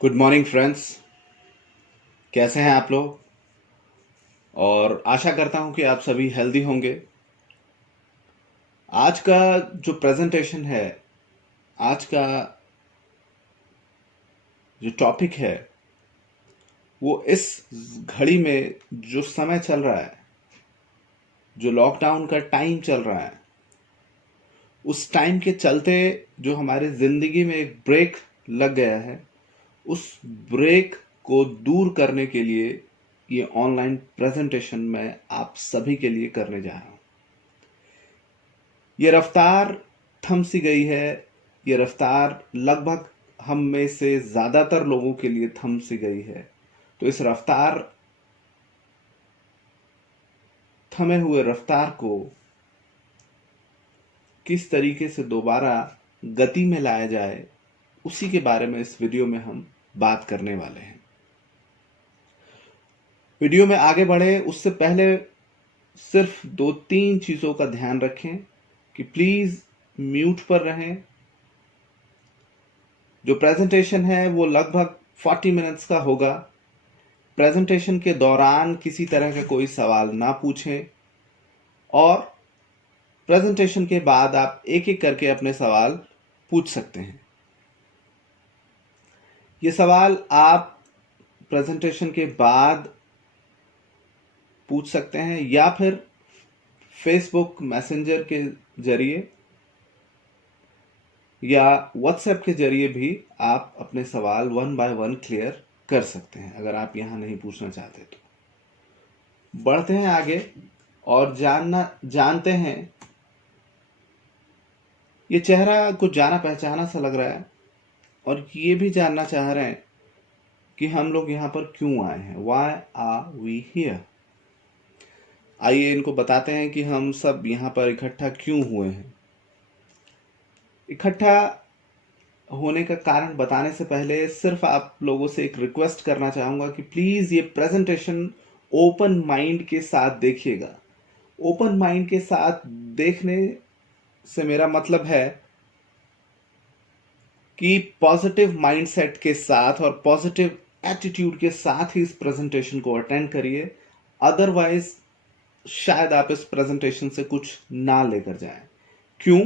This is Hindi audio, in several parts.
Good morning friends. कैसे हैं आप लोग? और आशा करता हूं कि आप सभी हेल्दी होंगे। आज का जो प्रेजेंटेशन है, आज का जो टॉपिक है, वो इस घड़ी में जो समय चल रहा है, जो लॉकडाउन का टाइम चल रहा है, उस टाइम के चलते जो हमारे ज़िंदगी में एक ब्रेक लग गया है, उस ब्रेक को दूर करने के लिए ये ऑनलाइन प्रेजेंटेशन मैं आप सभी के लिए करने जा रहा हूं। ये रफ्तार थम सी गई है। ये रफ्तार लगभग हम में से ज़्यादातर लोगों के लिए थम सी गई है। तो इस रफ्तार थमे हुए रफ्तार को किस तरीके से दोबारा गति में लाया जाए, उसी के बारे में इस वीडियो में हम बात करने वाले हैं। वीडियो में आगे बढ़े उससे पहले सिर्फ 2-3 चीज़ों का ध्यान रखें कि प्लीज़ म्यूट पर रहें। जो प्रेजेंटेशन है वो लगभग 40 मिनट्स का होगा। प्रेजेंटेशन के दौरान किसी तरह का कोई सवाल ना पूछें और प्रेजेंटेशन के बाद आप एक एक करके अपने सवाल पूछ सकते हैं। ये सवाल आप प्रेजेंटेशन के बाद पूछ सकते हैं या फिर फेसबुक मैसेंजर के जरिए या व्हाट्सएप के जरिए भी आप अपने सवाल 1 बाय 1 क्लियर कर सकते हैं, अगर आप यहां नहीं पूछना चाहते तो। बढ़ते हैं आगे और जानते हैं। ये चेहरा कुछ जाना पहचाना सा लग रहा है और ये भी जानना चाह रहे हैं कि हम लोग यहाँ पर क्यों आए हैं। Why are we here. आइए इनको बताते हैं कि हम सब यहाँ पर इकट्ठा क्यों हुए हैं। इकट्ठा होने का कारण बताने से पहले सिर्फ आप लोगों से एक रिक्वेस्ट करना चाहूंगा कि प्लीज ये प्रेजेंटेशन ओपन माइंड के साथ देखिएगा। ओपन माइंड के साथ देखने से मेरा मतलब है कि पॉजिटिव माइंडसेट के साथ और पॉजिटिव एटीट्यूड के साथ ही इस प्रेजेंटेशन को अटेंड करिए। अदरवाइज शायद आप इस प्रेजेंटेशन से कुछ ना लेकर जाएं। क्यों?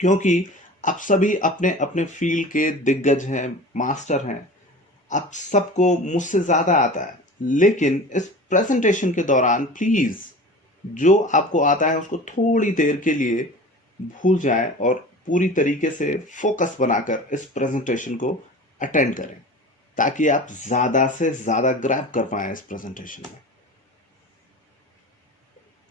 क्योंकि आप सभी अपने अपने फील्ड के दिग्गज हैं, मास्टर हैं। आप सबको मुझसे ज़्यादा आता है, लेकिन इस प्रेजेंटेशन के दौरान प्लीज़ जो आपको आता है उसको थोड़ी देर के लिए भूल जाएं और पूरी तरीके से फोकस बनाकर इस प्रेजेंटेशन को अटेंड करें, ताकि आप ज़्यादा से ज़्यादा ग्रैब कर पाएं इस प्रेजेंटेशन में।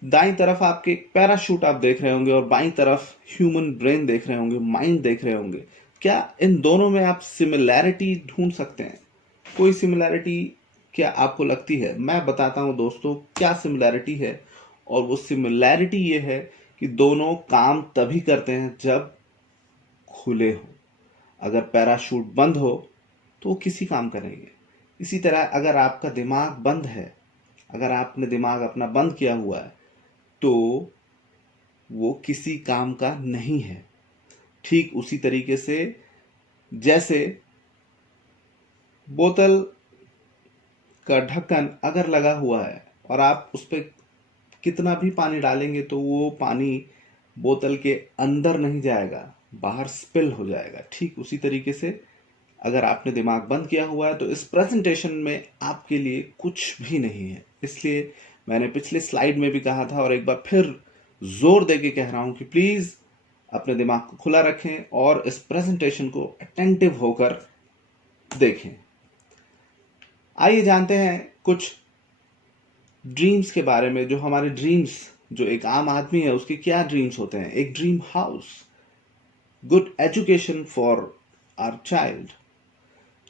दाईं तरफ आपके पैराशूट आप देख रहे होंगे और बाईं तरफ ह्यूमन ब्रेन देख रहे होंगे, माइंड देख रहे होंगे। क्या इन दोनों में आप सिमिलैरिटी ढूंढ सकते हैं? कोई सिमिलैरिटी क्या आपको लगती है? मैं बताता हूं दोस्तों क्या सिमिलैरिटी है। और वो सिमिलैरिटी ये है कि दोनों काम तभी करते हैं जब खुले हो। अगर पैराशूट बंद हो तो वो किसी काम करेंगे। इसी तरह अगर आपका दिमाग बंद है, अगर आपने दिमाग अपना बंद किया हुआ है, तो वो किसी काम का नहीं है। ठीक उसी तरीके से जैसे बोतल का ढक्कन अगर लगा हुआ है और आप उस पर कितना भी पानी डालेंगे तो वो पानी बोतल के अंदर नहीं जाएगा, बाहर स्पिल हो जाएगा। ठीक उसी तरीके से अगर आपने दिमाग बंद किया हुआ है तो इस प्रेजेंटेशन में आपके लिए कुछ भी नहीं है। इसलिए मैंने पिछले स्लाइड में भी कहा था और एक बार फिर जोर देके कह रहा हूं कि प्लीज अपने दिमाग को खुला रखें और इस प्रेजेंटेशन को अटेंटिव होकर देखें। आइए जानते हैं कुछ ड्रीम्स के बारे में। जो हमारे ड्रीम्स, जो एक आम आदमी है उसके क्या ड्रीम्स होते हैं? एक dream house, good education for our child,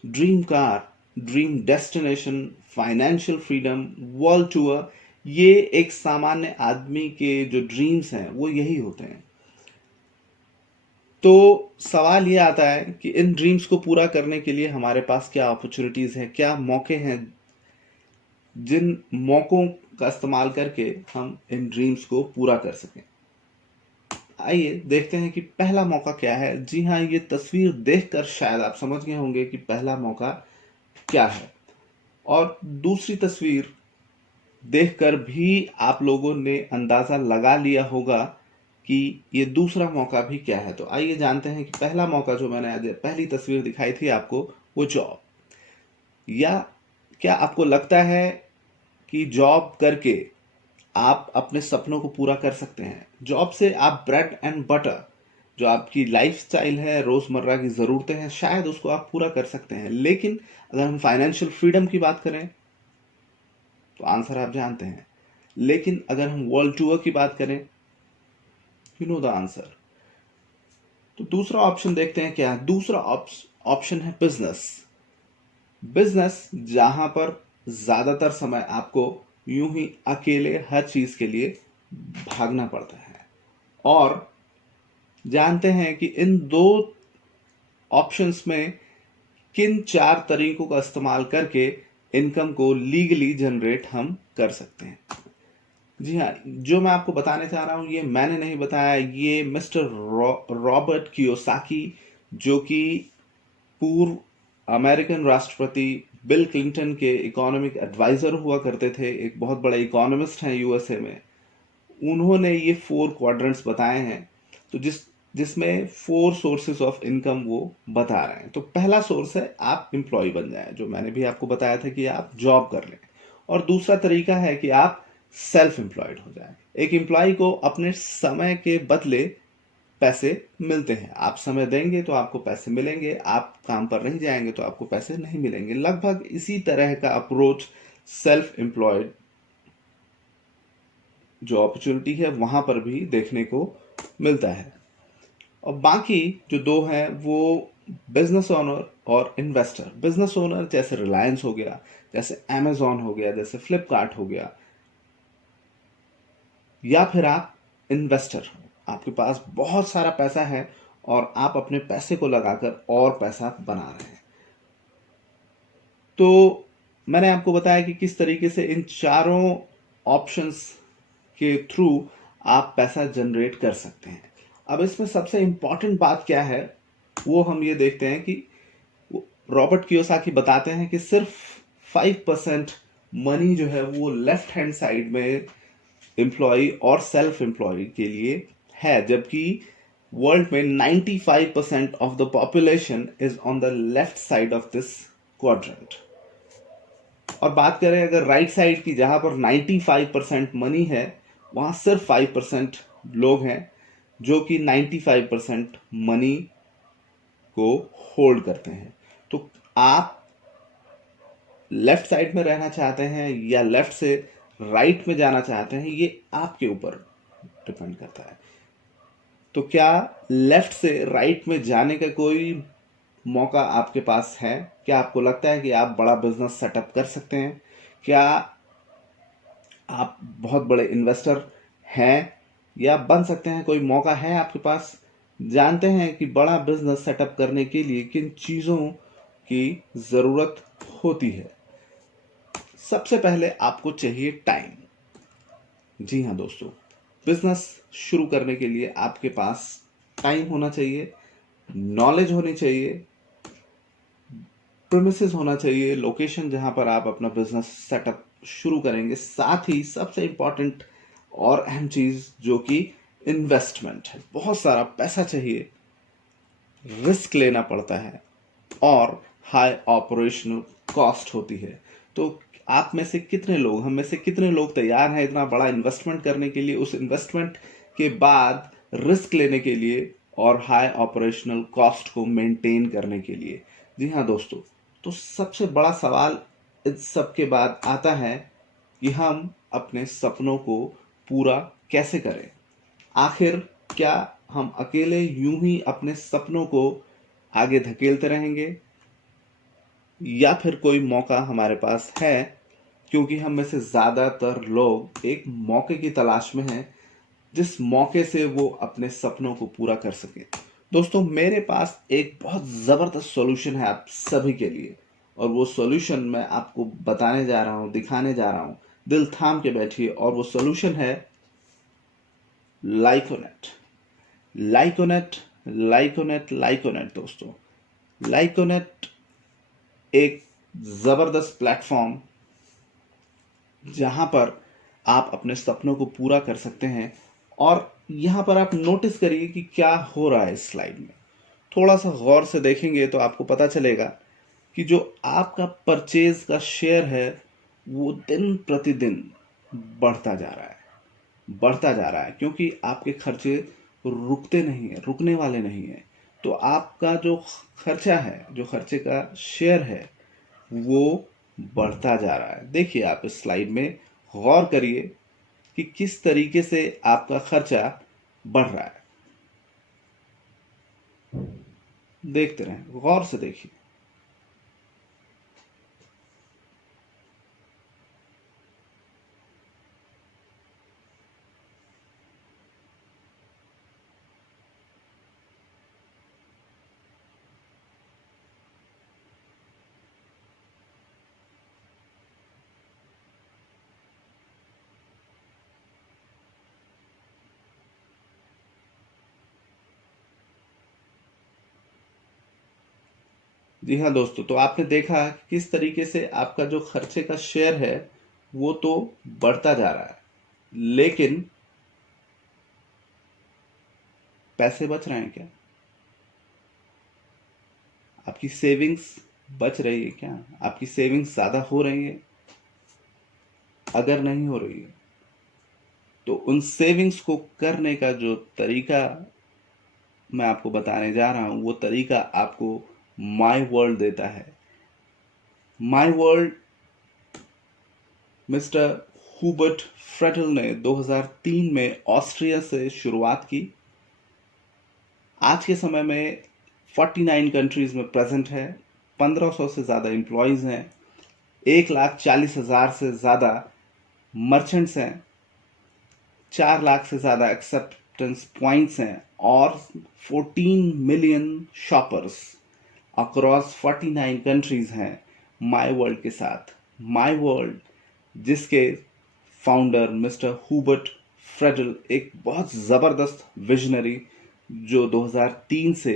dream car, dream destination, financial freedom, world tour. ये एक सामान्य आदमी के जो ड्रीम्स हैं वो यही होते हैं। तो सवाल ये आता है कि इन ड्रीम्स को पूरा करने के लिए हमारे पास क्या अपॉर्चुनिटीज है, क्या मौके हैं, जिन मौकों का इस्तेमाल करके हम इन ड्रीम्स को पूरा कर सकें। आइए देखते हैं कि पहला मौका क्या है। जी हाँ, ये तस्वीर देखकर शायद आप समझ गए होंगे कि पहला मौका क्या है, और दूसरी तस्वीर देखकर भी आप लोगों ने अंदाजा लगा लिया होगा कि ये दूसरा मौका भी क्या है। तो आइए जानते हैं कि पहला मौका जो मैंने आज पहली तस्वीर दिखाई थी आपको, वो जॉब। या क्या आपको लगता है कि जॉब करके आप अपने सपनों को पूरा कर सकते हैं? जॉब से आप ब्रेड एंड बटर, जो आपकी लाइफस्टाइल है, रोजमर्रा की जरूरतें हैं, शायद उसको आप पूरा कर सकते हैं। लेकिन अगर हम फाइनेंशियल फ्रीडम की बात करें तो आंसर आप जानते हैं। लेकिन अगर हम वर्ल्ड टूर की बात करें, यू नो द आंसर। तो दूसरा ऑप्शन देखते हैं क्या है। दूसरा ऑप्शन है बिजनेस। बिजनेस जहां पर ज्यादातर समय आपको यूं ही अकेले हर चीज के लिए भागना पड़ता है, और जानते हैं कि इन दो ऑप्शंस में किन 4 तरीकों का इस्तेमाल करके इनकम को लीगली जनरेट हम कर सकते हैं। जी हाँ, जो मैं आपको बताने चाह रहा हूं ये मैंने नहीं बताया, ये मिस्टर रॉबर्ट कियोसाकी, जो कि पूर्व अमेरिकन राष्ट्रपति बिल क्लिंटन के इकोनॉमिक एडवाइजर हुआ करते थे, एक बहुत बड़े इकोनॉमिस्ट हैं यूएसए में। उन्होंने ये 4 क्वाड्रेंट्स बताए हैं, तो जिसमें 4 सोर्सेस ऑफ इनकम वो बता रहे हैं। तो पहला सोर्स है आप एम्प्लॉय बन जाए, जो मैंने भी आपको बताया था कि आप जॉब कर लें। और दूसरा तरीका है कि आप सेल्फ एम्प्लॉयड हो जाए। एक एम्प्लॉय को अपने समय के बदले पैसे मिलते हैं। आप समय देंगे तो आपको पैसे मिलेंगे, आप काम पर नहीं जाएंगे तो आपको पैसे नहीं मिलेंगे। लगभग इसी तरह का अप्रोच सेल्फ एम्प्लॉयड जो अपॉर्चुनिटी है वहां पर भी देखने को मिलता है। और बाकी जो 2 हैं वो बिजनेस ओनर और इन्वेस्टर। बिजनेस ओनर जैसे रिलायंस हो गया, जैसे अमेजॉन हो गया, जैसे फ्लिपकार्ट हो गया। या फिर आप इन्वेस्टर हो, आपके पास बहुत सारा पैसा है और आप अपने पैसे को लगाकर और पैसा बना रहे हैं। तो मैंने आपको बताया कि किस तरीके से इन चारों ऑप्शंस के थ्रू आप पैसा जनरेट कर सकते हैं। अब इसमें सबसे इंपॉर्टेंट बात क्या है वो हम ये देखते हैं कि रॉबर्ट कियोसाकी बताते हैं कि सिर्फ 5% मनी जो है वो लेफ्ट हैंड साइड में एम्प्लॉय और सेल्फ एम्प्लॉय के लिए है, जबकि वर्ल्ड में 95% of the population is on the left side of this quadrant. और बात करें अगर राइट साइड की, जहां पर 95% मनी है, वहां सिर्फ 5% लोग हैं जो कि 95% मनी को होल्ड करते हैं। तो आप लेफ्ट साइड में रहना चाहते हैं या लेफ्ट से राइट में जाना चाहते हैं, ये आपके ऊपर डिपेंड करता है। तो क्या लेफ्ट से राइट में जाने का कोई मौका आपके पास है? क्या आपको लगता है कि आप बड़ा बिजनेस सेटअप कर सकते हैं? क्या आप बहुत बड़े इन्वेस्टर हैं या बन सकते हैं? कोई मौका है आपके पास? जानते हैं कि बड़ा बिजनेस सेटअप करने के लिए किन चीज़ों की ज़रूरत होती है। सबसे पहले आपको चाहिए टाइम। जी हाँ दोस्तों, बिजनेस शुरू करने के लिए आपके पास टाइम होना चाहिए, नॉलेज होनी चाहिए, प्रीमिसेस होना चाहिए, लोकेशन जहां पर आप अपना बिजनेस सेटअप शुरू करेंगे। साथ ही सबसे इंपॉर्टेंट और अहम चीज जो कि इन्वेस्टमेंट है। बहुत सारा पैसा चाहिए, रिस्क लेना पड़ता है और हाई ऑपरेशनल कॉस्ट होती है। तो आप में से कितने लोग, हम में से कितने लोग तैयार हैं इतना बड़ा इन्वेस्टमेंट करने के लिए, उस इन्वेस्टमेंट के बाद रिस्क लेने के लिए और हाई ऑपरेशनल कॉस्ट को मेंटेन करने के लिए? जी हाँ दोस्तों, तो सबसे बड़ा सवाल इस सब के बाद आता है कि हम अपने सपनों को पूरा कैसे करें। आखिर क्या हम अकेले यूं ही अपने सपनों को आगे धकेलते रहेंगे या फिर कोई मौका हमारे पास है? क्योंकि हम में से ज्यादातर लोग एक मौके की तलाश में हैं, जिस मौके से वो अपने सपनों को पूरा कर सके। दोस्तों, मेरे पास एक बहुत जबरदस्त सॉल्यूशन है आप सभी के लिए, और वो सॉल्यूशन मैं आपको बताने जा रहा हूं, दिखाने जा रहा हूं। दिल थाम के बैठिए। और वो सॉल्यूशन है लाइफोनेट। लाइकोनेट, लाइकोनेट, लाइकोनेट दोस्तों, लाइकोनेट एक जबरदस्त प्लेटफॉर्म जहां पर आप अपने सपनों को पूरा कर सकते हैं। और यहां पर आप नोटिस करिए कि क्या हो रहा है इस स्लाइड में। थोड़ा सा गौर से देखेंगे तो आपको पता चलेगा कि जो आपका परचेज का शेयर है वो दिन प्रतिदिन बढ़ता जा रहा है, बढ़ता जा रहा है, क्योंकि आपके खर्चे रुकते नहीं है, रुकने वाले नहीं है। तो आपका जो खर्चा है, जो खर्चे का शेयर है, वो बढ़ता जा रहा है। देखिए आप इस स्लाइड में गौर करिए कि किस तरीके से आपका खर्चा बढ़ रहा है। देखते रहें, गौर से देखिए। जी हाँ दोस्तों, तो आपने देखा कि किस तरीके से आपका जो खर्चे का शेयर है वो तो बढ़ता जा रहा है, लेकिन पैसे बच रहे हैं क्या? आपकी सेविंग्स बच रही है क्या? आपकी सेविंग्स ज्यादा हो रही है? अगर नहीं हो रही है तो उन सेविंग्स को करने का जो तरीका मैं आपको बताने जा रहा हूं, वो तरीका आपको माई वर्ल्ड देता है। माई वर्ल्ड मिस्टर हुबर्ट फ्रेटल ने 2003 में ऑस्ट्रिया से शुरुआत की। आज के समय में 49 कंट्रीज में प्रेजेंट है, 1500 से ज़्यादा एम्प्लॉयज़ हैं, 1,40,000 से ज़्यादा मर्चेंट्स हैं, 4 लाख से ज़्यादा एक्सेप्टेंस पॉइंट्स हैं और 14 मिलियन शॉपर्स अक्रॉस 49 कंट्रीज हैं माई वर्ल्ड के साथ। माई वर्ल्ड जिसके फाउंडर मिस्टर हुबर्ट फ्रेडल एक बहुत ज़बरदस्त विजनरी जो 2003 से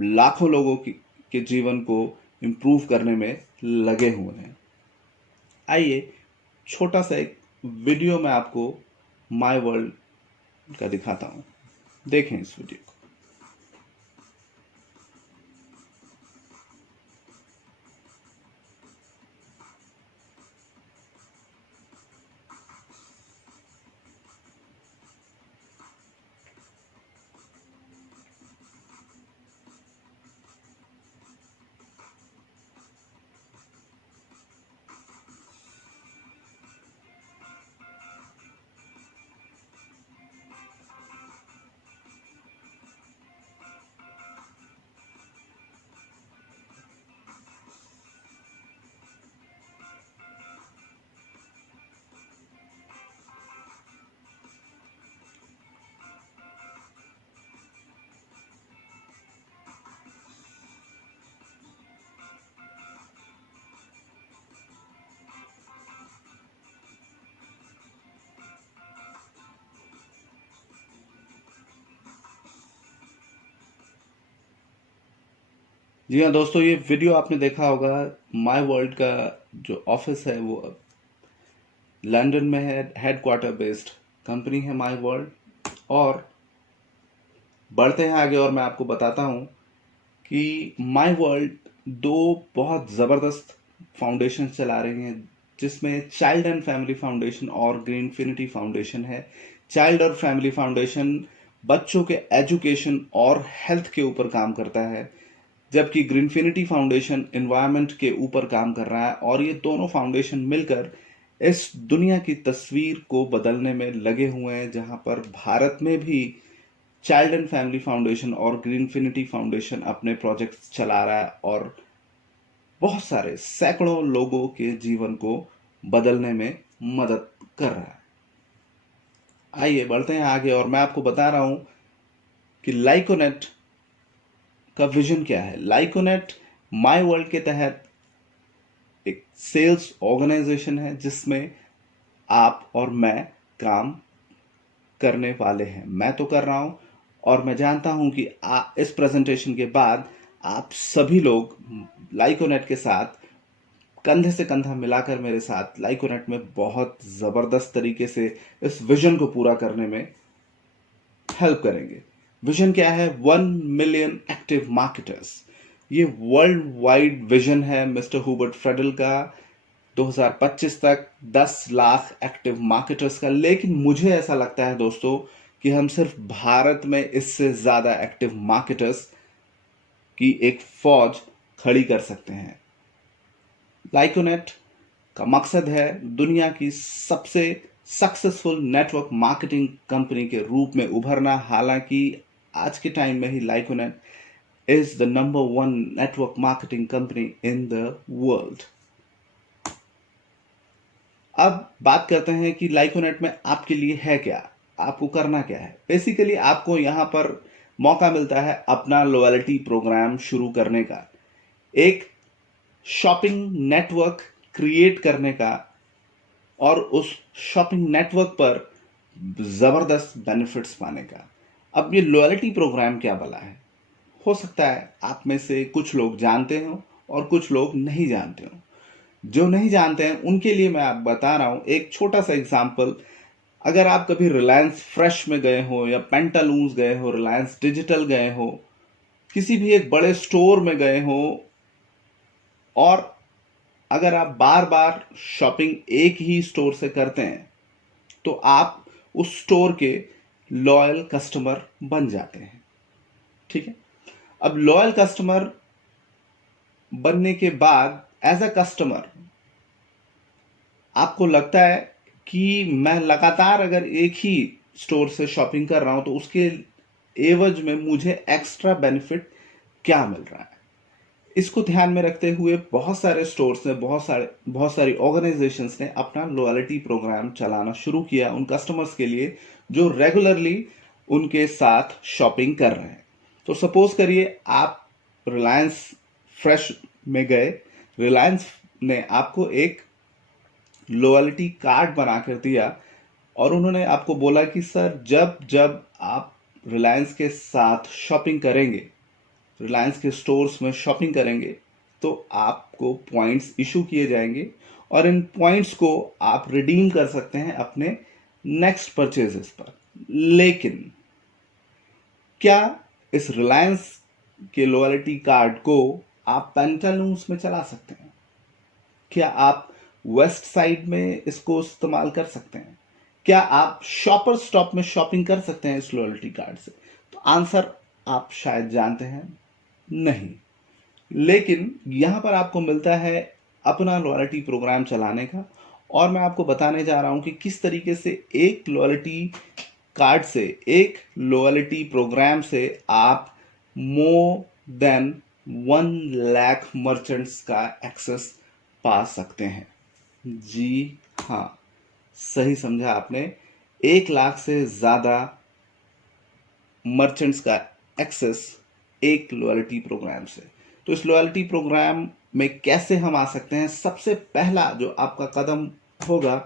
लाखों लोगों के जीवन को इम्प्रूव करने में लगे हुए हैं। आइए छोटा सा एक वीडियो मैं आपको माई वर्ल्ड का दिखाता हूँ, देखें इस वीडियो को। जी हाँ दोस्तों, ये वीडियो आपने देखा होगा। माई वर्ल्ड का जो ऑफिस है वो लंदन में है, हेडक्वार्टर बेस्ड कंपनी है माई वर्ल्ड। और बढ़ते हैं आगे और मैं आपको बताता हूँ कि माई वर्ल्ड दो बहुत ज़बरदस्त फाउंडेशन चला रही हैं, जिसमें चाइल्ड एंड फैमिली फाउंडेशन और ग्रीनफिनिटी फाउंडेशन है। चाइल्ड और फैमिली फाउंडेशन बच्चों के एजुकेशन और हेल्थ के ऊपर काम करता है, जबकि ग्रीनफिनिटी फाउंडेशन एनवायरनमेंट के ऊपर काम कर रहा है। और ये दोनों फाउंडेशन मिलकर इस दुनिया की तस्वीर को बदलने में लगे हुए हैं, जहां पर भारत में भी चाइल्ड एंड फैमिली फाउंडेशन और ग्रीनफिनिटी फाउंडेशन अपने प्रोजेक्ट्स चला रहा है और बहुत सारे सैकड़ों लोगों के जीवन को बदलने में मदद कर रहा है। आइए बढ़ते हैं आगे और मैं आपको बता रहा हूं कि लाइकोनेट का विजन क्या है। लाइकोनेट माई वर्ल्ड के तहत एक सेल्स ऑर्गेनाइजेशन है जिसमें आप और मैं काम करने वाले हैं। मैं तो कर रहा हूं और मैं जानता हूं कि इस प्रेजेंटेशन के बाद आप सभी लोग लाइकोनेट के साथ कंधे से कंधा मिलाकर मेरे साथ लाइकोनेट में बहुत ज़बरदस्त तरीके से इस विजन को पूरा करने में हेल्प करेंगे। विजन क्या है? 1 मिलियन एक्टिव मार्केटर्स। ये वर्ल्ड वाइड विजन है मिस्टर हुबर्ट फ्रेडल का 2025 तक 10 लाख एक्टिव मार्केटर्स का। लेकिन मुझे ऐसा लगता है दोस्तों कि हम सिर्फ भारत में इससे ज़्यादा एक्टिव मार्केटर्स की एक फौज खड़ी कर सकते हैं। लाइकोनेट का मकसद है दुनिया की सबसे सक्सेसफुल नेटवर्क मार्केटिंग कंपनी के रूप में उभरना। हालांकि आज के टाइम में ही Lyconet is the number 1 network marketing company in the world. अब बात करते हैं कि लाइकोनेट में आपके लिए है क्या, आपको करना क्या है। बेसिकली आपको यहां पर मौका मिलता है अपना लॉयल्टी प्रोग्राम शुरू करने का, एक शॉपिंग नेटवर्क क्रिएट करने का और उस शॉपिंग नेटवर्क पर ज़बरदस्त बेनिफिट्स पाने का। अब ये लॉयल्टी प्रोग्राम क्या भला है? हो सकता है आप में से कुछ लोग जानते हो और कुछ लोग नहीं जानते हो। जो नहीं जानते हैं उनके लिए मैं आप बता रहा हूं एक छोटा सा एग्जांपल। अगर आप कभी रिलायंस फ्रेश में गए हो या पेंटालून्स गए हो, रिलायंस डिजिटल गए हो, किसी भी एक बड़े स्टोर में गए हो और अगर आप बार बार शॉपिंग एक ही स्टोर से करते हैं तो आप उस स्टोर के लॉयल कस्टमर बन जाते हैं। ठीक है। अब लॉयल कस्टमर बनने के बाद एज अ कस्टमर आपको लगता है कि मैं लगातार अगर एक ही स्टोर से शॉपिंग कर रहा हूं तो उसके एवज में मुझे एक्स्ट्रा बेनिफिट क्या मिल रहा है। इसको ध्यान में रखते हुए बहुत सारे स्टोर्स ने, बहुत सारी ऑर्गेनाइजेशंस ने अपना लॉयल्टी प्रोग्राम चलाना शुरू किया उन कस्टमर्स के लिए जो रेगुलरली उनके साथ शॉपिंग कर रहे हैं। तो सपोज करिए आप रिलायंस फ्रेश में गए, रिलायंस ने आपको एक लॉयल्टी कार्ड बना कर दिया और उन्होंने आपको बोला कि सर जब जब आप रिलायंस के साथ शॉपिंग करेंगे, रिलायंस के स्टोर्स में शॉपिंग करेंगे तो आपको पॉइंट्स इशू किए जाएंगे और इन पॉइंट्स को आप रिडीम कर सकते हैं अपने नेक्स्ट परचेजेस पर। लेकिन क्या इस रिलायंस के लॉयल्टी कार्ड को आप पेंटालून्स में चला सकते हैं? क्या आप वेस्ट साइड में इसको इस्तेमाल कर सकते हैं? क्या आप शॉपर स्टॉप में शॉपिंग कर सकते हैं इस लॉयल्टी कार्ड से? तो आंसर आप शायद जानते हैं, नहीं। लेकिन यहां पर आपको मिलता है अपना लॉयल्टी प्रोग्राम चलाने का और मैं आपको बताने जा रहा हूं कि किस तरीके से एक लॉयल्टी कार्ड से, एक लॉयल्टी प्रोग्राम से आप मोर देन 1 लाख मर्चेंट्स का एक्सेस पा सकते हैं। जी हाँ, सही समझा आपने। 1 लाख से ज्यादा मर्चेंट्स का एक्सेस एक लॉयल्टी प्रोग्राम से। तो इस लॉयल्टी प्रोग्राम में कैसे हम आ सकते हैं? सबसे पहला जो आपका कदम होगा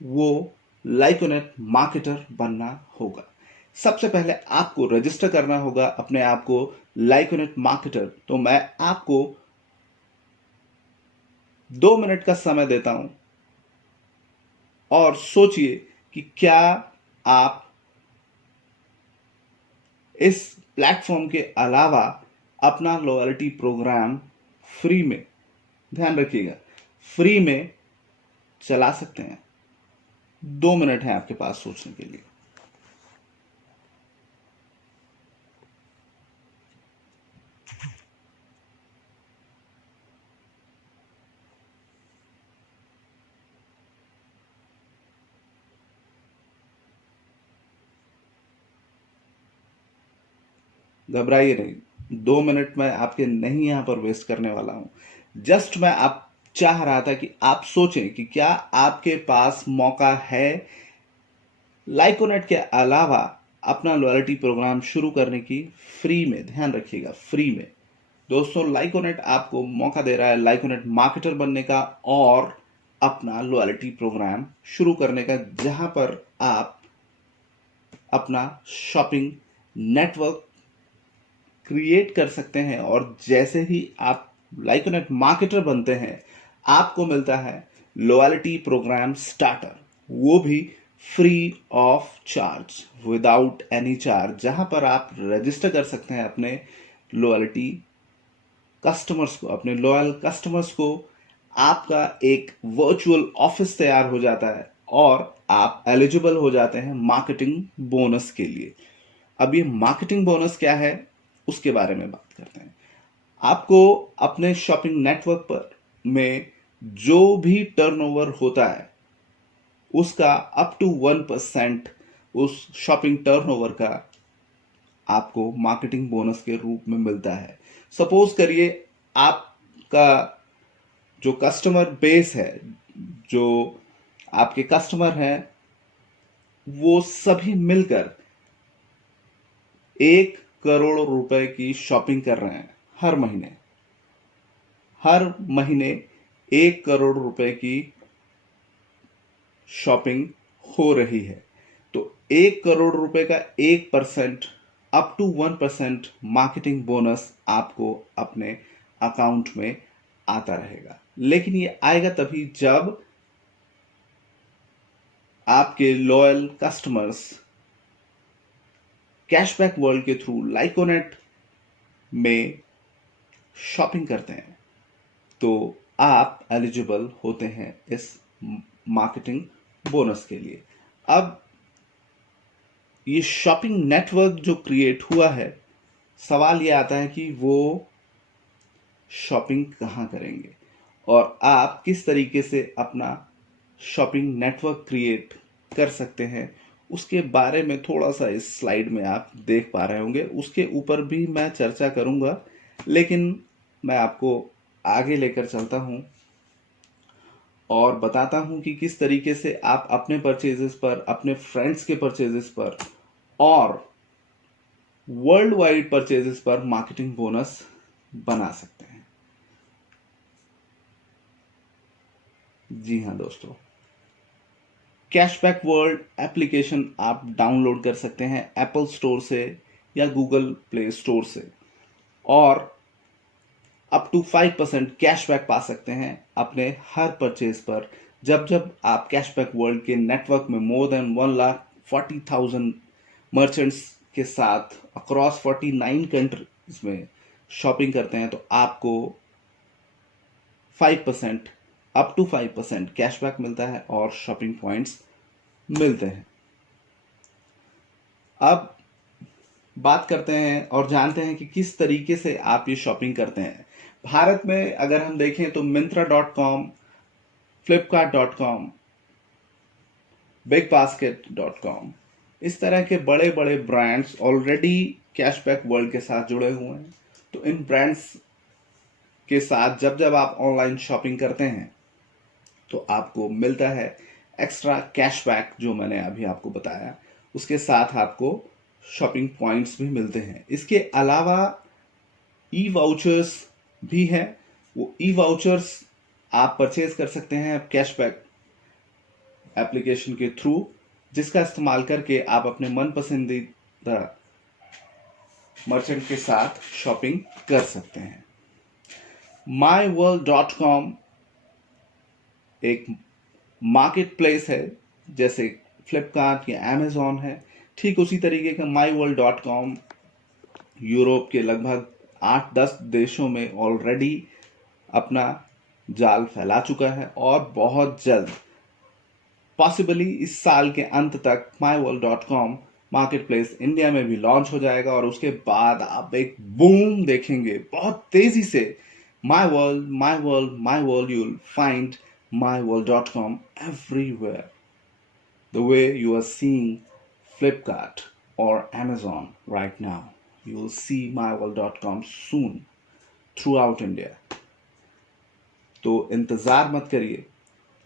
वो लाइकोनेट मार्केटर बनना होगा। सबसे पहले आपको रजिस्टर करना होगा अपने आप को लाइकोनेट मार्केटर। तो मैं आपको 2 मिनट का समय देता हूं और सोचिए कि क्या आप इस प्लेटफॉर्म के अलावा अपना लॉयल्टी प्रोग्राम फ्री में, ध्यान रखिएगा, फ्री में चला सकते हैं। 2 मिनट है आपके पास सोचने के लिए। घबराइए नहीं, 2 मिनट में आपके नहीं यहां पर वेस्ट करने वाला हूं। जस्ट मैं आप चाह रहा था कि आप सोचें कि क्या आपके पास मौका है लाइकोनेट के अलावा अपना लॉयल्टी प्रोग्राम शुरू करने की, फ्री में। ध्यान रखिएगा, फ्री में। दोस्तों, लाइकोनेट आपको मौका दे रहा है लाइकोनेट मार्केटर बनने का और अपना लॉयल्टी प्रोग्राम शुरू करने का, जहां पर आप अपना शॉपिंग नेटवर्क क्रिएट कर सकते हैं, और जैसे ही आप लाइकोनेट मार्केटर बनते हैं आपको मिलता है लॉयल्टी प्रोग्राम स्टार्टर, वो भी free of charge, without any charge, जहां पर आप रजिस्टर कर सकते हैं अपने लॉयल्टी कस्टमर्स को, अपने लॉयल कस्टमर्स को। आपका एक वर्चुअल ऑफिस तैयार हो जाता है और आप एलिजिबल हो जाते हैं मार्केटिंग बोनस के लिए। अब ये मार्केटिंग बोनस क्या है उसके बारे में बात करते हैं। आपको अपने शॉपिंग नेटवर्क पर में जो भी टर्नओवर होता है उसका अप टू 1% उस शॉपिंग टर्नओवर का आपको मार्केटिंग बोनस के रूप में मिलता है। सपोज करिए आपका जो कस्टमर बेस है, जो आपके कस्टमर हैं, वो सभी मिलकर 1 करोड़ रुपए की शॉपिंग कर रहे हैं हर महीने। हर महीने 1 करोड़ रुपए की शॉपिंग हो रही है, तो 1 करोड़ रुपए का 1% अप टू 1% मार्केटिंग बोनस आपको अपने अकाउंट में आता रहेगा। लेकिन ये आएगा तभी जब आपके लॉयल कस्टमर्स कैशबैक वर्ल्ड के थ्रू लाइकोनेट में शॉपिंग करते हैं, तो आप एलिजिबल होते हैं इस मार्केटिंग बोनस के लिए। अब ये शॉपिंग नेटवर्क जो क्रिएट हुआ है, सवाल ये आता है कि वो शॉपिंग कहाँ करेंगे और आप किस तरीके से अपना शॉपिंग नेटवर्क क्रिएट कर सकते हैं, उसके बारे में थोड़ा सा इस स्लाइड में आप देख पा रहे होंगे। उसके ऊपर भी मैं चर्चा करूंगा, लेकिन मैं आपको आगे लेकर चलता हूं और बताता हूं कि किस तरीके से आप अपने परचेजेस पर, अपने फ्रेंड्स के परचेजेस पर और वर्ल्ड वाइड परचेजेस पर मार्केटिंग बोनस बना सकते हैं। जी हाँ दोस्तों, कैशबैक वर्ल्ड एप्लीकेशन आप डाउनलोड कर सकते हैं एप्पल स्टोर से या गूगल प्ले स्टोर से, और अप टू 5% कैशबैक पा सकते हैं अपने हर परचेज पर, जब जब आप कैशबैक वर्ल्ड के नेटवर्क में मोर देन 1,40,000 मर्चेंट्स के साथ अक्रॉस 49 कंट्रीज में शॉपिंग करते हैं, तो आपको 5% अप टू 5% कैशबैक मिलता है और शॉपिंग पॉइंट्स मिलते हैं। अब बात करते हैं और जानते हैं कि किस तरीके से आप ये शॉपिंग करते हैं। भारत में अगर हम देखें तो Myntra.com, Flipkart.com, BigBasket.com, इस तरह के बड़े बड़े ब्रांड्स ऑलरेडी कैशबैक वर्ल्ड के साथ जुड़े हुए हैं। तो इन ब्रांड्स के साथ जब जब आप ऑनलाइन शॉपिंग करते हैं तो आपको मिलता है एक्स्ट्रा कैशबैक, जो मैंने अभी आपको बताया। उसके साथ आपको शॉपिंग पॉइंट्स भी मिलते हैं। इसके अलावा ई वाउचर्स भी है। वो ई वाउचर्स आप परचेज कर सकते हैं कैशबैक एप्लीकेशन के थ्रू, जिसका इस्तेमाल करके आप अपने मन पसंदीदा मर्चेंट के साथ शॉपिंग कर सकते हैं। myworld.com एक मार्केट प्लेस है, जैसे फ्लिपकार्ट या अमेजॉन है, ठीक उसी तरीके का myworld.com यूरोप के लगभग 8-10 देशों में ऑलरेडी अपना जाल फैला चुका है, और बहुत जल्द पॉसिबली इस साल के अंत तक myworld.com मार्केट प्लेस इंडिया में भी लॉन्च हो जाएगा, और उसके बाद आप एक बूम देखेंगे बहुत तेजी से। My world, you'll find myworld.com everywhere. The way you are seeing Flipkart or Amazon right now, you will see myworld.com soon throughout India. तो इंतज़ार मत करिए,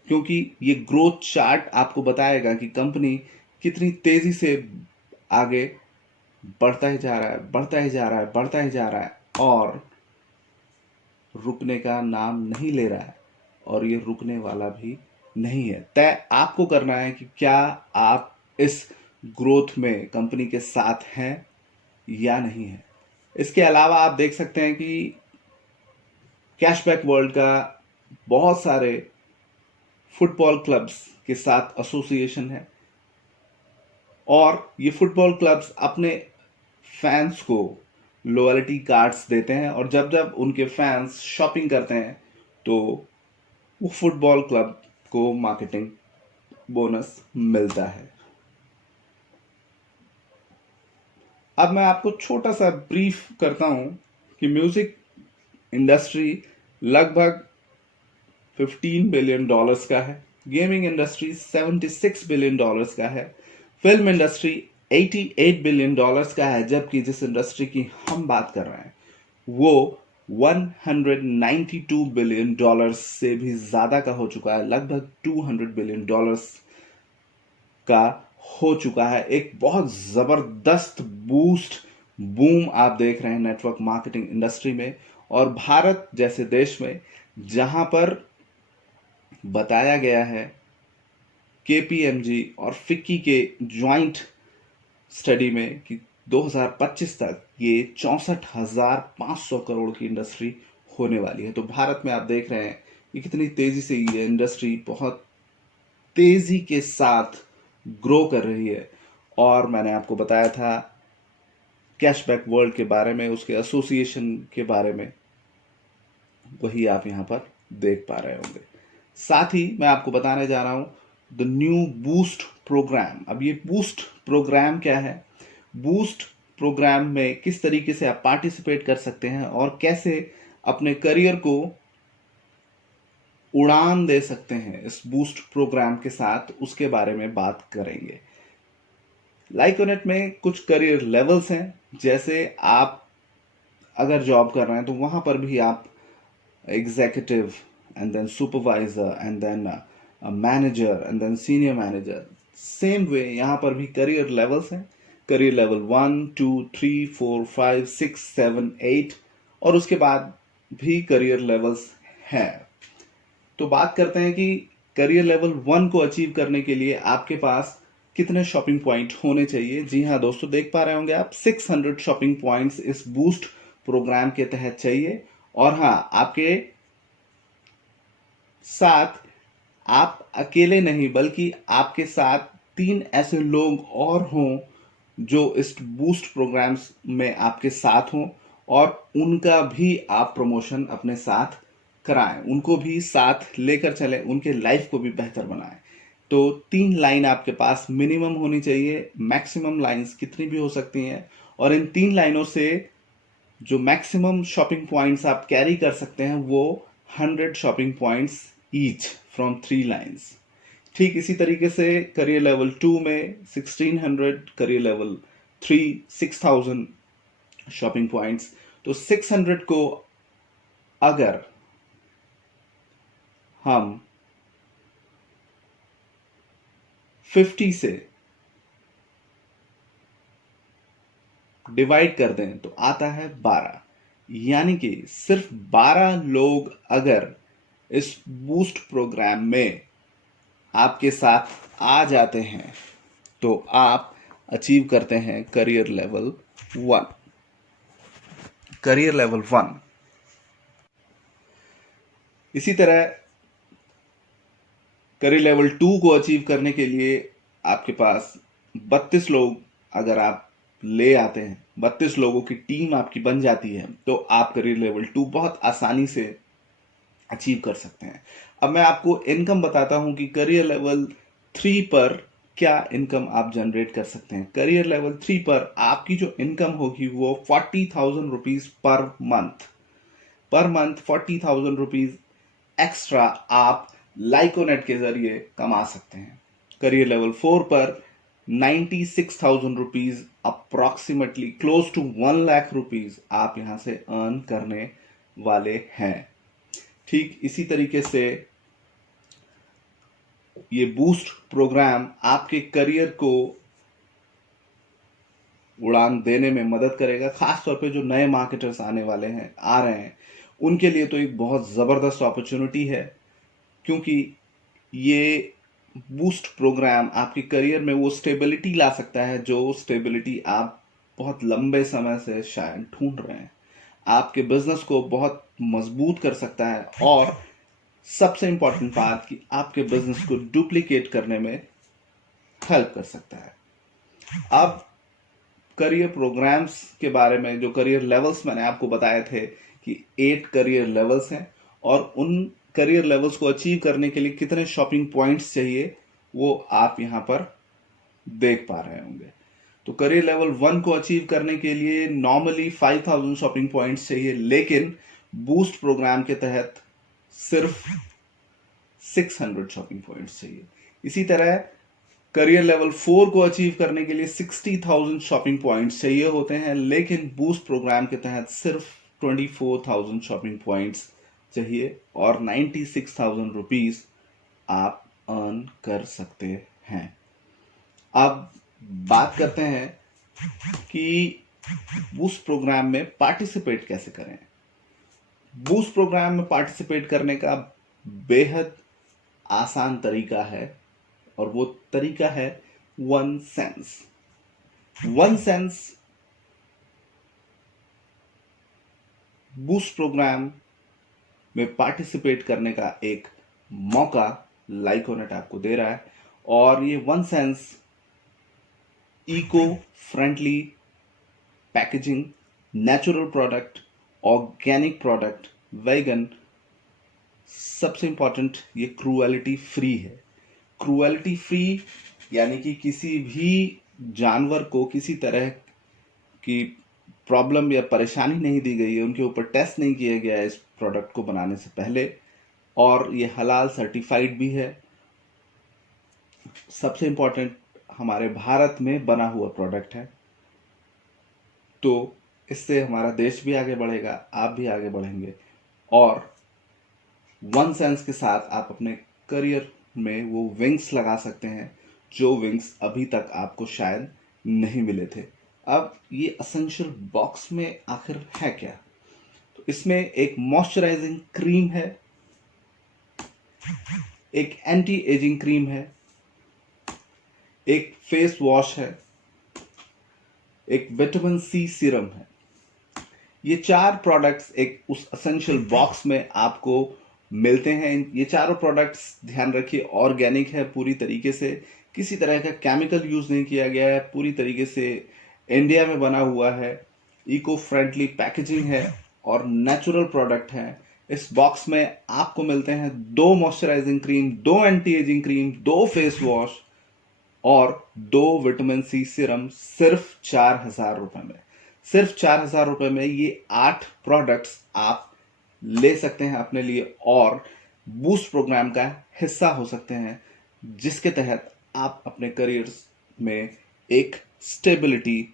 क्योंकि ये ग्रोथ चार्ट आपको बताएगा कि कंपनी कितनी तेज़ी से आगे बढ़ता ही जा रहा है, बढ़ता ही जा रहा है, बढ़ता ही जा रहा है, और रुकने का नाम नहीं ले रहा है, और ये रुकने वाला भी नहीं है। तय आपको करना है कि क्या आप इस ग्रोथ में कंपनी के साथ हैं या नहीं है। इसके अलावा आप देख सकते हैं कि कैशबैक वर्ल्ड का बहुत सारे फुटबॉल क्लब्स के साथ एसोसिएशन है और ये फुटबॉल क्लब्स अपने फैंस को लॉयल्टी कार्ड्स देते हैं और जब जब उनके फैंस शॉपिंग करते हैं तो वो फुटबॉल क्लब को मार्केटिंग बोनस मिलता है। अब मैं आपको छोटा सा ब्रीफ करता हूं कि म्यूजिक इंडस्ट्री लगभग 15 बिलियन डॉलर्स का है, गेमिंग इंडस्ट्री 76 बिलियन डॉलर्स का है, फिल्म इंडस्ट्री 88 बिलियन डॉलर्स का है, जबकि जिस इंडस्ट्री की हम बात कर रहे हैं वो 192 बिलियन डॉलर्स से भी ज्यादा का हो चुका है, लगभग 200 बिलियन डॉलर्स का हो चुका है। एक बहुत जबरदस्त बूस्ट बूम आप देख रहे हैं नेटवर्क मार्केटिंग इंडस्ट्री में। और भारत जैसे देश में जहां पर बताया गया है केपीएमजी और फिक्की के ज्वाइंट स्टडी में कि 2025 तक ये 64,500 करोड़ की इंडस्ट्री होने वाली है। तो भारत में आप देख रहे हैं कि कितनी तेजी से ये इंडस्ट्री बहुत तेजी के साथ ग्रो कर रही है। और मैंने आपको बताया था कैशबैक वर्ल्ड के बारे में, उसके एसोसिएशन के बारे में, वही आप यहां पर देख पा रहे होंगे। साथ ही मैं आपको बताने जा रहा हूं द न्यू बूस्ट प्रोग्राम। अब ये बूस्ट प्रोग्राम क्या है, बूस्ट प्रोग्राम में किस तरीके से आप पार्टिसिपेट कर सकते हैं और कैसे अपने करियर को उड़ान दे सकते हैं इस बूस्ट प्रोग्राम के साथ, उसके बारे में बात करेंगे। लाइकोनेट में कुछ करियर लेवल्स हैं, जैसे आप अगर जॉब कर रहे हैं तो वहां पर भी आप executive and then supervisor and then manager and then senior manager, same way यहां पर भी करियर लेवल्स हैं। करियर लेवल 1 2 3 4 5 6 7 8 और उसके बाद भी करियर लेवल्स हैं। तो बात करते हैं कि करियर लेवल 1 को अचीव करने के लिए आपके पास कितने शॉपिंग पॉइंट होने चाहिए। जी हाँ दोस्तों, देख पा रहे होंगे आप 600 शॉपिंग पॉइंट्स इस बूस्ट प्रोग्राम के तहत चाहिए। और हाँ, आपके साथ आप अकेले नहीं बल्कि आपके साथ 3 ऐसे लोग और हों जो इस बूस्ट प्रोग्राम्स में आपके साथ हों और उनका भी आप प्रमोशन अपने साथ कराएं, उनको भी साथ लेकर चलें, उनके लाइफ को भी बेहतर बनाएं। तो 3 लाइन आपके पास मिनिमम होनी चाहिए, मैक्सिमम लाइंस कितनी भी हो सकती हैं। और इन 3 लाइनों से जो मैक्सिमम शॉपिंग पॉइंट्स आप कैरी कर सकते हैं वो 100 shopping points each from 3 lines. ठीक इसी तरीके से करियर लेवल 2 में 1600, करियर लेवल 3 6000 शॉपिंग पॉइंट्स। तो 600 को अगर हम 50 से डिवाइड कर दें तो आता है 12, यानी कि सिर्फ 12 लोग अगर इस बूस्ट प्रोग्राम में आपके साथ आ जाते हैं तो आप अचीव करते हैं करियर लेवल 1। करियर लेवल 1 इसी तरह करियर लेवल 2 को अचीव करने के लिए आपके पास 32 लोग अगर आप ले आते हैं, 32 लोगों की टीम आपकी बन जाती है, तो आप करियर लेवल 2 बहुत आसानी से अचीव कर सकते हैं। अब मैं आपको इनकम बताता हूं कि करियर लेवल 3 पर क्या इनकम आप जनरेट कर सकते हैं। करियर लेवल 3 पर आपकी जो इनकम होगी वो 40,000 rupees per month. 40,000 rupees extra आप लाइकोनेट के जरिए कमा सकते हैं। करियर लेवल 4 पर 96,000 rupees, approximately close to 1 lakh rupees आप यहां से अर्न करने वाले हैं। ठीक इसी तरीके से ये बूस्ट प्रोग्राम आपके करियर को उड़ान देने में मदद करेगा। खासतौर पे जो नए मार्केटर्स आने वाले हैं, आ रहे हैं, उनके लिए तो एक बहुत जबरदस्त अपॉर्चुनिटी है, क्योंकि ये बूस्ट प्रोग्राम आपके करियर में वो स्टेबिलिटी ला सकता है जो स्टेबिलिटी आप बहुत लंबे समय से शायद ढूंढ रहे हैं, आपके बिजनेस को बहुत मजबूत कर सकता है और सबसे इंपॉर्टेंट बात कि आपके बिजनेस को डुप्लीकेट करने में हेल्प कर सकता है। अब करियर प्रोग्राम्स के बारे में, जो करियर लेवल्स मैंने आपको बताए थे कि 8 करियर लेवल्स हैं और उन करियर लेवल्स को अचीव करने के लिए कितने शॉपिंग पॉइंट्स चाहिए वो आप यहां पर देख पा रहे होंगे। तो करियर लेवल 1 को अचीव करने के लिए नॉर्मली 5000 शॉपिंग पॉइंट्स चाहिए, लेकिन बूस्ट प्रोग्राम के तहत सिर्फ 600 शॉपिंग पॉइंट्स चाहिए। इसी तरह करियर लेवल 4 को अचीव करने के लिए 60,000 शॉपिंग पॉइंट्स चाहिए होते हैं, लेकिन बूस्ट प्रोग्राम के तहत सिर्फ 24,000 शॉपिंग पॉइंट्स चाहिए और 96,000 रुपीज आप अर्न कर सकते हैं। अब बात करते हैं कि बूस्ट प्रोग्राम में पार्टिसिपेट कैसे करें। बूस्ट प्रोग्राम में पार्टिसिपेट करने का बेहद आसान तरीका है और वो तरीका है one sense. One sense boost programme में पार्टिसिपेट करने का एक मौका लाइकोनेट आपको दे रहा है और ये one sense eco friendly packaging, natural product, organic product, vegan, सबसे इंपॉर्टेंट ये क्रूएलिटी फ्री है। क्रूएलिटी फ्री यानी कि किसी भी जानवर को किसी तरह की प्रॉब्लम या परेशानी नहीं दी गई है, उनके ऊपर टेस्ट नहीं किया गया है इस प्रोडक्ट को बनाने से पहले, और ये हलाल सर्टिफाइड भी है। सबसे इंपॉर्टेंट हमारे भारत में बना हुआ प्रोडक्ट है, तो इससे हमारा देश भी आगे बढ़ेगा, आप भी आगे बढ़ेंगे और वन सेंस के साथ आप अपने करियर में वो विंग्स लगा सकते हैं जो विंग्स अभी तक आपको शायद नहीं मिले थे। अब ये एसेंशियल बॉक्स में आखिर है क्या? तो इसमें एक मॉइस्चराइजिंग क्रीम है, एक एंटी एजिंग क्रीम है, एक फेस वॉश है, एक विटामिन सी सीरम है। ये 4 प्रोडक्ट्स एक उस एसेंशियल बॉक्स में आपको मिलते हैं। ये चारों प्रोडक्ट्स, ध्यान रखिए, ऑर्गेनिक है पूरी तरीके से, किसी तरह का केमिकल यूज नहीं किया गया है, पूरी तरीके से इंडिया में बना हुआ है, इको फ्रेंडली पैकेजिंग है और नेचुरल प्रोडक्ट है। इस बॉक्स में आपको मिलते हैं 2 moisturising cream, 2 anti ageing cream, 2 face wash और 2 विटामिन सी सीरम, सिर्फ 4,000 रुपए में। सिर्फ 4,000 रुपए में ये 8 प्रोडक्ट्स आप ले सकते हैं अपने लिए और बूस्ट प्रोग्राम का हिस्सा हो सकते हैं, जिसके तहत आप अपने करियर में एक स्टेबिलिटी,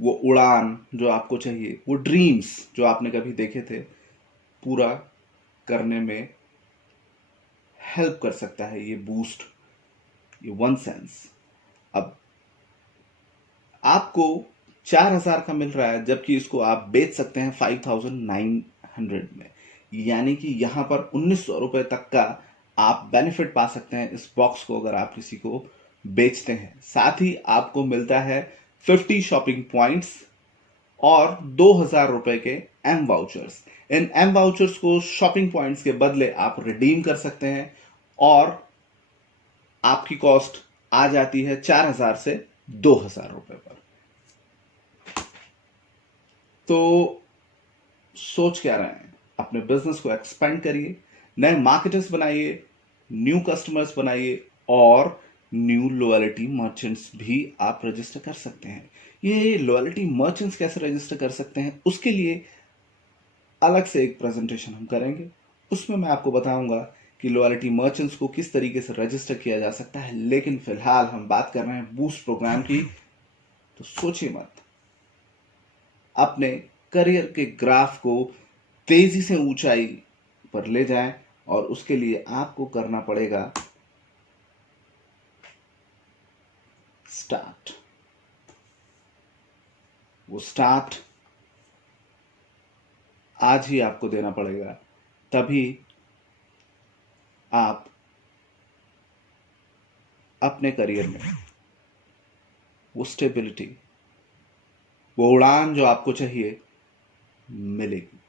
वो उड़ान जो आपको चाहिए, वो ड्रीम्स जो आपने कभी देखे थे, पूरा करने में हेल्प कर सकता है ये बूस्ट, ये वन सेंस। अब आपको 4,000 का मिल रहा है, जबकि इसको आप बेच सकते हैं 5,900 में, यानी कि यहां पर 1,900 रुपए तक का आप बेनिफिट पा सकते हैं इस बॉक्स को अगर आप किसी को बेचते हैं। साथ ही आपको मिलता है 50 शॉपिंग पॉइंट्स और 2,000 रुपए के एम वाउचर्स। इन एम वाउचर्स को शॉपिंग पॉइंट्स के बदले आप रिडीम कर सकते हैं और आपकी कॉस्ट आ जाती है 4,000 से 2,000 रुपए पर। तो सोच क्या रहे हैं? अपने बिजनेस को एक्सपेंड करिए, नए मार्केटर्स बनाइए, न्यू कस्टमर्स बनाइए और न्यू लॉयल्टी मर्चेंट्स भी आप रजिस्टर कर सकते हैं। ये लॉयल्टी मर्चेंट्स कैसे रजिस्टर कर सकते हैं, उसके लिए अलग से एक प्रेजेंटेशन हम करेंगे। उसमें मैं आपको बताऊंगा कि लॉयल्टी मर्चेंट्स को किस तरीके से रजिस्टर किया जा सकता है, लेकिन फिलहाल हम बात कर रहे हैं बूस्ट प्रोग्राम की। तो सोचिए मत, अपने करियर के ग्राफ को तेजी से ऊंचाई पर ले जाएं और उसके लिए आपको करना पड़ेगा स्टार्ट। वो स्टार्ट आज ही आपको देना पड़ेगा, तभी आप अपने करियर में वो स्टेबिलिटी, वो उड़ान जो आपको चाहिए मिलेगी।